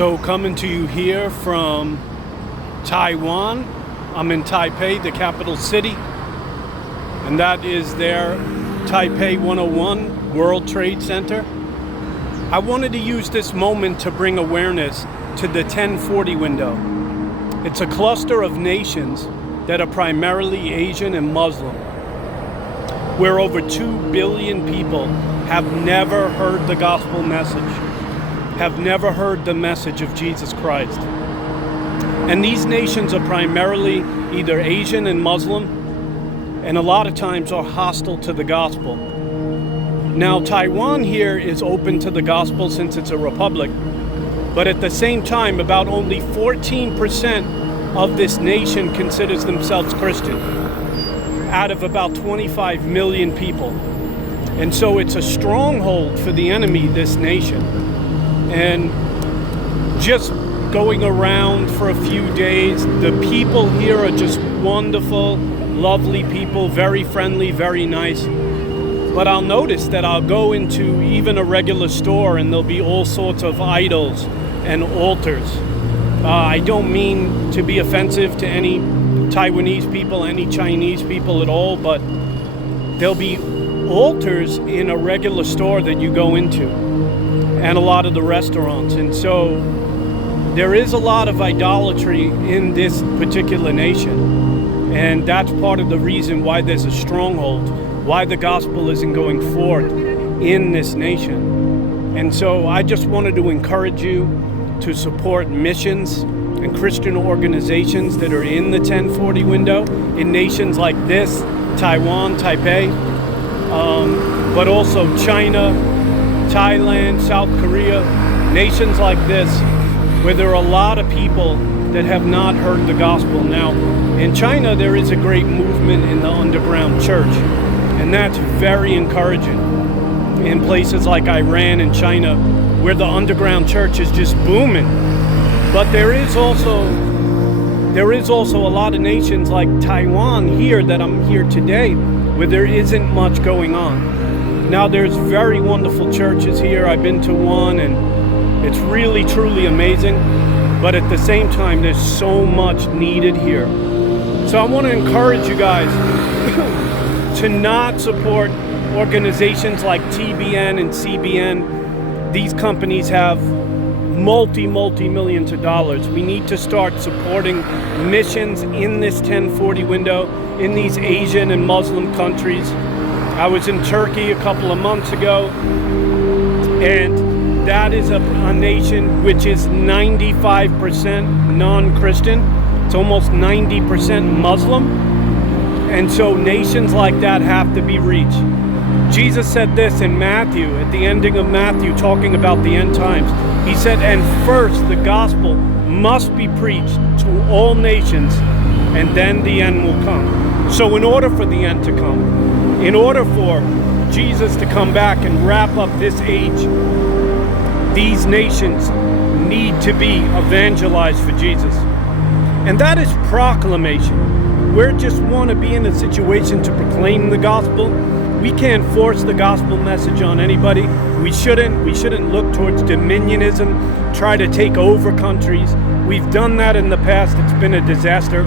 So coming to you here from Taiwan. I'm in Taipei, the capital city, and that is their Taipei 101 World Trade Center. I wanted to use this moment to bring awareness to the 1040 window. It's a cluster of nations that are primarily Asian and Muslim, where over 2 billion people have never heard the gospel message, have never heard the message of Jesus Christ. And these nations are primarily either Asian and Muslim, and a lot of times are hostile to the gospel. Now, Taiwan here is open to the gospel since it's a republic, but at the same time, about only 14% of this nation considers themselves Christian, out of about 25 million people. And so it's a stronghold for the enemy, this nation. And just going around for a few days, the people here are just wonderful, lovely people, very friendly, very nice. But I'll notice that I'll go into even a regular store and there'll be all sorts of idols and altars. I don't mean to be offensive to any Taiwanese people, any Chinese people at all, but there'll be altars in a regular store that you go into and a lot of the restaurants. And so there is a lot of idolatry in this particular nation, and that's part of the reason why there's a stronghold, why the gospel isn't going forth in this nation. And so I just wanted to encourage you to support missions and Christian organizations that are in the 1040 window in nations like this, Taiwan, Taipei, but also China, Thailand, South Korea, nations like this, where there are a lot of people that have not heard the gospel. Now, in China, there is a great movement in the underground church, and that's very encouraging. In places like Iran and China, where the underground church is just booming. But there is also a lot of nations like Taiwan here that I'm here today, where there isn't much going on. Now, there's very wonderful churches here. I've been to one, and it's really, truly amazing, but at the same time, there's so much needed here. So I want to encourage you guys to not support organizations like TBN and CBN. These companies have multi-millions of dollars. We need to start supporting missions in this 1040 window in these Asian and Muslim countries. I was in Turkey a couple of months ago, and that is a nation which is 95% non-Christian. It's almost 90% Muslim. And so nations like that have to be reached. Jesus said this in Matthew, at the ending of Matthew, talking about the end times. He said, and first the gospel must be preached to all nations, and then the end will come. So in order for the end to come, in order for Jesus to come back and wrap up this age, these nations need to be evangelized for Jesus. And that is proclamation. We just want to be in a situation to proclaim the gospel. We can't force the gospel message on anybody. We shouldn't look towards dominionism, try to take over countries. We've done that in the past. It's been a disaster.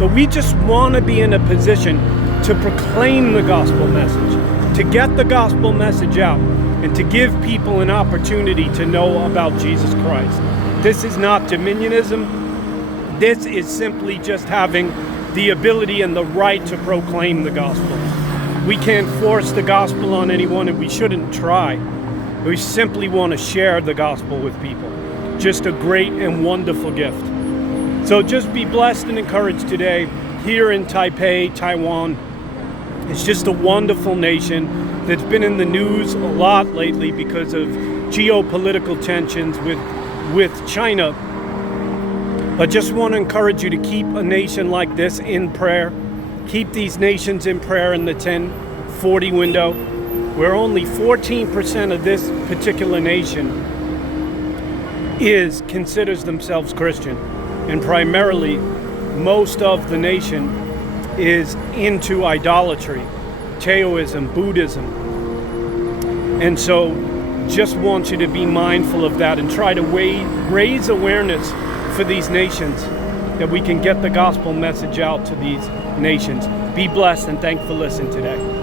But we just want to be in a position to proclaim the gospel message, to get the gospel message out, and to give people an opportunity to know about Jesus Christ. This is not dominionism. This is simply just having the ability and the right to proclaim the gospel. We can't force the gospel on anyone, and we shouldn't try. We simply want to share the gospel with people. Just a great and wonderful gift. So just be blessed and encouraged today here in Taipei, Taiwan. It's just a wonderful nation that's been in the news a lot lately because of geopolitical tensions with China. But just want to encourage you to keep a nation like this in prayer. Keep these nations in prayer in the 1040 window, where only 14% of this particular nation considers themselves Christian. And primarily, most of the nation is into idolatry, Taoism, Buddhism. And so just want you to be mindful of that and try to raise awareness for these nations, that we can get the gospel message out to these nations. Be blessed and thanks for listening today.